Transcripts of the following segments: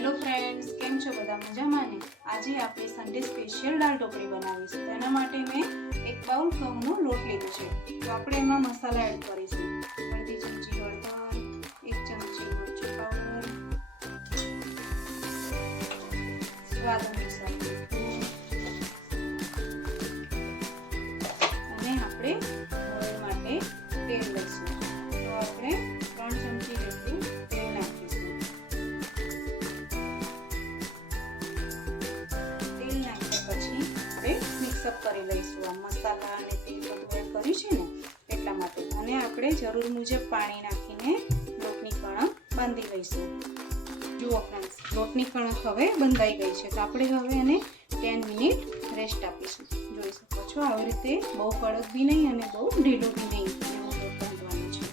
Hello friends, કેમ છો બધા? મજામાં ને? આજે આપણે સન્ડે સ્પેશિયલ દાળ ઢોકળી બનાવીશું. તેના માટે મેં એક બાઉલ ઘઉંનો લોટ લીધો છે. તો આપણે એમાં મસાલા એડ કરીશું. અડધી ચમચી હળદર, 1 ચમચી મરચું પાવડર, સ્વાદ અનુસાર મીઠું અને આપણે મોણ માટે તેલ લઈશું. તો આપણે 3 ચમચી જેટલું તેલ નાખીશું. મિક્સઅપ કરી લઈશું. આ મસાલા અને તેલ બધું એડ કર્યું છે ને એટલા માટે. અને આપણે જરૂર મુજબ પાણી નાખીને લોટની કણક બાંધી લઈશું. જુઓ ફ્રેન્ડ્સ, લોટની કણક હવે બંધાઈ ગઈ છે. તો આપણે હવે એને 10 મિનિટ રેસ્ટ આપીશું. જોઈ શકો છો, આવી રીતે બહુ કડક બી નહીં અને બહુ ઢીલો બી નહીં એવું લોટ બાંધવાનો છે.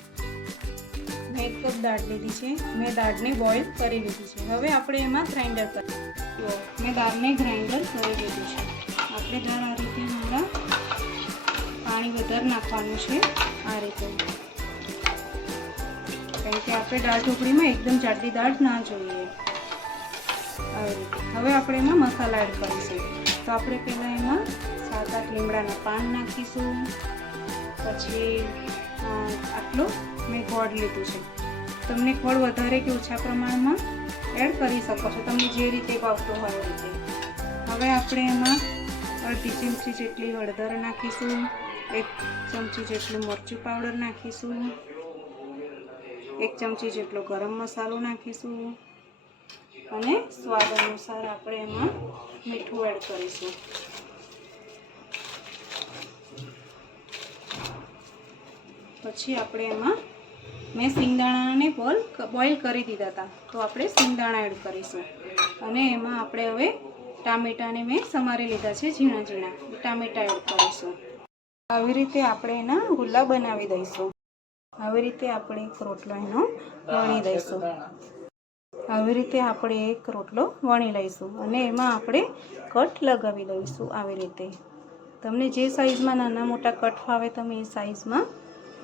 મેં 1 કપ દાળ લીધી છે. મેં દાળને બોઇલ કરી લીધી છે. હવે આપણે એમાં ગ્રાઇન્ડર કરીશું. જુઓ, મેં દાળને ગ્રાઇન્ડર કરી લીધું છે. આપણે દાળ આ રીતે હમણાં પાણી વધારે નાખવાનું છે. આ રીતે, કારણ કે આપણે દાળ ઢોકળીમાં એકદમ જાડી દાળ ના જોઈએ. આવી રીતે હવે આપણે એમાં મસાલા એડ કરીશું. તો આપણે પહેલાં એમાં 7-8 લીમડાના પાન નાખીશું. પછી આટલું મેં ગોળ લીધું છે. તમને ગોળ વધારે કે ઓછા પ્રમાણમાં એડ કરી શકો છો, તમને જે રીતે ભાવતું હોય એ રીતે. હવે આપણે એમાં અડધી ચમચી જેટલી હળદર નાખીશું. 1 ચમચી જેટલું મરચું પાવડર નાખીશું. 1 ચમચી જેટલો ગરમ મસાલો નાખીશું. અને સ્વાદ અનુસાર આપણે એમાં મીઠું એડ કરીશું. પછી આપણે એમાં મેં સિંગદાણાને બોઇલ કરી દીધા હતા, તો આપણે સિંગદાણા એડ કરીશું. અને એમાં આપણે હવે ટામેટાને મેં સમારી લીધા છે, ઝીણા ઝીણા ટામેટા એડ કરીશું. આવી રીતે આપણે એના ગુલ્લા બનાવી દઈશું. આવી રીતે આપણે એક રોટલો એનો વણી દઈશું. આવી રીતે આપણે એક રોટલો વણી લઈશું અને એમાં આપણે કટ લગાવી દઈશું. આવી રીતે તમને જે સાઈઝમાં નાના મોટા કટ ફાવે તમે એ સાઈઝમાં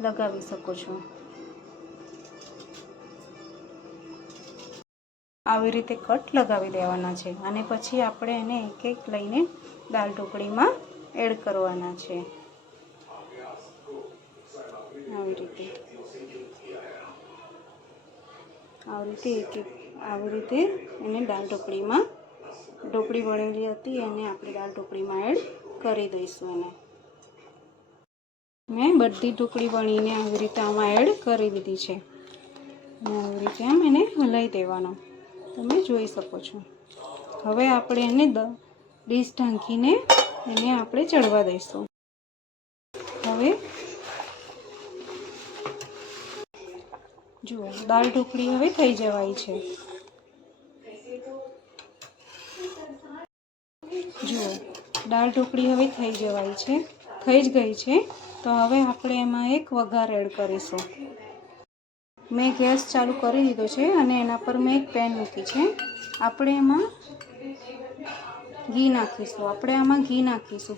લગાવી શકો છો. આવી રીતે કટ લગાવી દેવાના છે. અને પછી આપણે એને એક એક લઈને દાળ ઢોકળીમાં એડ કરવાના છે. આવી રીતે આવી રીતે એને દાળ ઢોકળીમાં, ઢોકળી વળેલી હતી એને આપણે દાળ ઢોકળીમાં એડ કરી દઈશું. એને મેં બધી ઢોકળી વણીને આવી રીતે આમાં એડ કરી દીધી છે. અને આવી રીતે આમ એને હલાવી દેવાનો, તમે જોઈ શકો છો. હવે આપણે એને ડીશ ઢાંકીને એને આપણે ચડવા દઈશું. હવે જુઓ, દાળ ઢોકળી હવે થઈ જવાય છે. જુઓ, દાળ ઢોકળી હવે થઈ જ ગઈ છે. તો હવે આપણે એમાં એક વઘાર એડ કરીશું. મેં ગેસ ચાલુ કરી દીધો છે અને એના પર મેં એક પેન મૂકી છે. આપણે એમાં ઘી નાખીશું.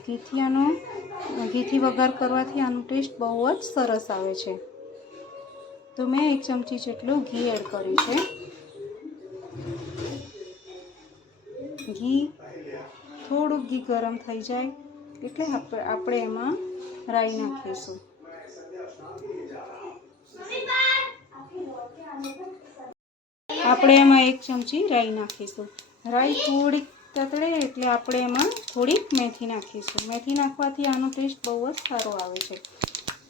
ઘીથી વઘાર કરવાથી આનો ટેસ્ટ બહુ જ સરસ આવે છે. તો મેં 1 ચમચી જેટલું ઘી એડ કર્યું છે. થોડુંક ઘી ગરમ થઈ જાય એટલે આપણે એમાં રાઈ નાખીશું. આપણે એમાં 1 ચમચી રાઈ નાખીશું. રાઈ થોડીક તતડે એટલે આપણે એમાં થોડીક મેથી નાખીશું. મેથી નાખવાથી આનો ટેસ્ટ બહુ જ સારો આવે છે.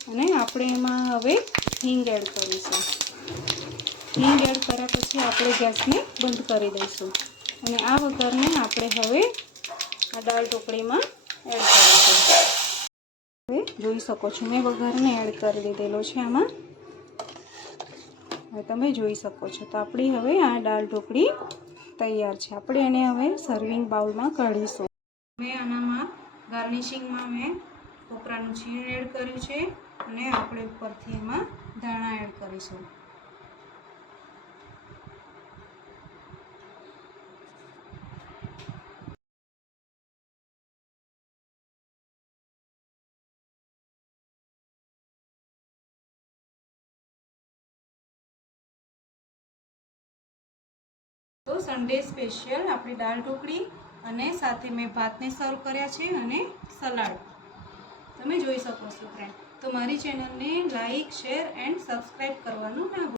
અને આપણે એમાં હવે હિંગ એડ કરીશું. હિંગ એડ કર્યા પછી આપણે ગેસને બંધ કરી દઈશું. અને આ વઘારને આપણે હવે આ દાળ ઢોકળીમાં એડ કરીશું. હવે જોઈ શકો છો, મેં વઘારને એડ કરી દીધેલો છે આમાં. હવે તમે જોઈ શકો છો. તો આપણી હવે આ દાળ ઢોકળી તૈયાર છે. આપણે એને હવે સર્વિંગ બાઉલમાં કાઢીશું. મેં આનામાં ગાર્નિશિંગમાં મેં કોપરાનું છીણ એડ કર્યું છે અને આપણે ઉપરથી એમાં ધાણા એડ કરીશું. તો તો સન્ડે સ્પેશિયલ આપણી દાળ ઢોકળી અને સાથે મેં ભાતને સર્વ કર્યા છે અને સલાડ તમે જોઈ શકો છો ફ્રેન્ડ. તો મારી ચેનલને લાઈક, શેર એન્ડ સબસ્ક્રાઈબ કરવાનું ના ભૂલતા.